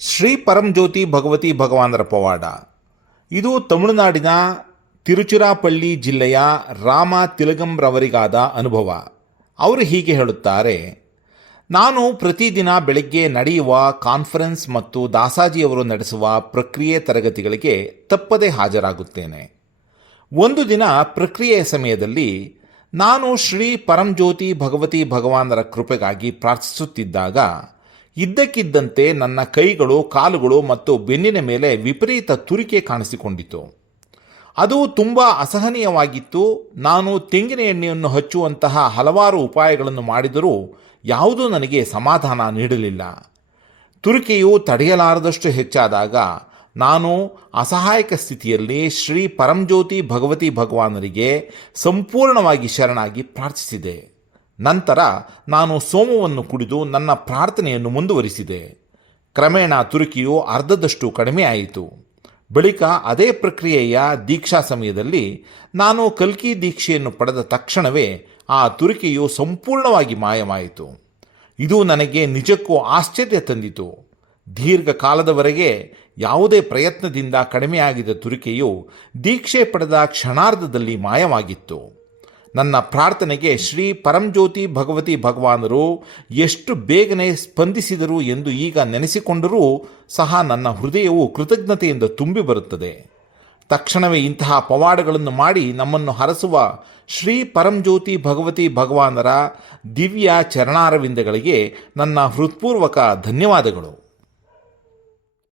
ಶ್ರೀ ಪರಂಜ್ಯೋತಿ ಭಗವತಿ ಭಗವಾನರ ಪವಾಡ. ಇದು ತಮಿಳುನಾಡಿನ ತಿರುಚಿರಾಪಳ್ಳಿ ಜಿಲ್ಲೆಯ ರಾಮ ತಿಲಗಂರವರಿಗಾದ ಅನುಭವ. ಅವರು ಹೀಗೆ ಹೇಳುತ್ತಾರೆ: ನಾನು ಪ್ರತಿದಿನ ಬೆಳಗ್ಗೆ ನಡೆಯುವ ಕಾನ್ಫರೆನ್ಸ್ ಮತ್ತು ದಾಸಾಜಿಯವರು ನಡೆಸುವ ಪ್ರಕ್ರಿಯೆ ತರಗತಿಗಳಿಗೆ ತಪ್ಪದೇ ಹಾಜರಾಗುತ್ತೇನೆ. ಒಂದು ದಿನ ಪ್ರಕ್ರಿಯೆಯ ಸಮಯದಲ್ಲಿ ನಾನು ಶ್ರೀ ಪರಂಜ್ಯೋತಿ ಭಗವತಿ ಭಗವಾನರ ಕೃಪೆಗಾಗಿ ಪ್ರಾರ್ಥಿಸುತ್ತಿದ್ದಾಗ ಇದ್ದಕ್ಕಿದ್ದಂತೆ ನನ್ನ ಕೈಗಳು, ಕಾಲುಗಳು ಮತ್ತು ಬೆನ್ನಿನ ಮೇಲೆ ವಿಪರೀತ ತುರಿಕೆ ಕಾಣಿಸಿಕೊಂಡಿತು. ಅದು ತುಂಬ ಅಸಹನೀಯವಾಗಿತ್ತು. ನಾನು ತೆಂಗಿನ ಎಣ್ಣೆಯನ್ನು ಹಚ್ಚುವಂತಹ ಹಲವಾರು ಉಪಾಯಗಳನ್ನು ಮಾಡಿದರೂ ಯಾವುದೂ ನನಗೆ ಸಮಾಧಾನ ನೀಡಲಿಲ್ಲ. ತುರಿಕೆಯು ತಡೆಯಲಾರದಷ್ಟು ಹೆಚ್ಚಾದಾಗ ನಾನು ಅಸಹಾಯಕ ಸ್ಥಿತಿಯಲ್ಲಿ ಶ್ರೀ ಪರಂಜ್ಯೋತಿ ಭಗವತಿ ಭಗವಾನರಿಗೆ ಸಂಪೂರ್ಣವಾಗಿ ಶರಣಾಗಿ ಪ್ರಾರ್ಥಿಸಿದೆ. ನಂತರ ನಾನು ಸೋಮವನ್ನು ಕುಡಿದು ನನ್ನ ಪ್ರಾರ್ಥನೆಯನ್ನು ಮುಂದುವರಿಸಿದೆ. ಕ್ರಮೇಣ ತುರಿಕೆಯು ಅರ್ಧದಷ್ಟು ಕಡಿಮೆಯಾಯಿತು. ಬಳಿಕ ಅದೇ ಪ್ರಕ್ರಿಯೆಯ ದೀಕ್ಷಾ ಸಮಯದಲ್ಲಿ ನಾನು ಕಲ್ಕಿ ದೀಕ್ಷೆಯನ್ನು ಪಡೆದ ತಕ್ಷಣವೇ ಆ ತುರಿಕೆಯು ಸಂಪೂರ್ಣವಾಗಿ ಮಾಯವಾಯಿತು. ಇದು ನನಗೆ ನಿಜಕ್ಕೂ ಆಶ್ಚರ್ಯ ತಂದಿತು. ದೀರ್ಘಕಾಲದವರೆಗೆ ಯಾವುದೇ ಪ್ರಯತ್ನದಿಂದ ಕಡಿಮೆಯಾಗಿದ್ದ ತುರಿಕೆಯು ದೀಕ್ಷೆ ಪಡೆದ ಕ್ಷಣಾರ್ಧದಲ್ಲಿ ಮಾಯವಾಗಿತ್ತು. ನನ್ನ ಪ್ರಾರ್ಥನೆಗೆ ಶ್ರೀ ಪರಂಜ್ಯೋತಿ ಭಗವತಿ ಭಗವಾನರು ಎಷ್ಟು ಬೇಗನೆ ಸ್ಪಂದಿಸಿದರು ಎಂದು ಈಗ ನೆನೆಸಿಕೊಂಡರೂ ಸಹ ನನ್ನ ಹೃದಯವು ಕೃತಜ್ಞತೆಯಿಂದ ತುಂಬಿ ಬರುತ್ತದೆ. ತಕ್ಷಣವೇ ಇಂತಹ ಪವಾಡಗಳನ್ನು ಮಾಡಿ ನಮ್ಮನ್ನು ಹರಸುವ ಶ್ರೀ ಪರಂಜ್ಯೋತಿ ಭಗವತಿ ಭಗವಾನರ ದಿವ್ಯ ಚರಣಾರವಿಂದಗಳಿಗೆ ನನ್ನ ಹೃತ್ಪೂರ್ವಕ ಧನ್ಯವಾದಗಳು.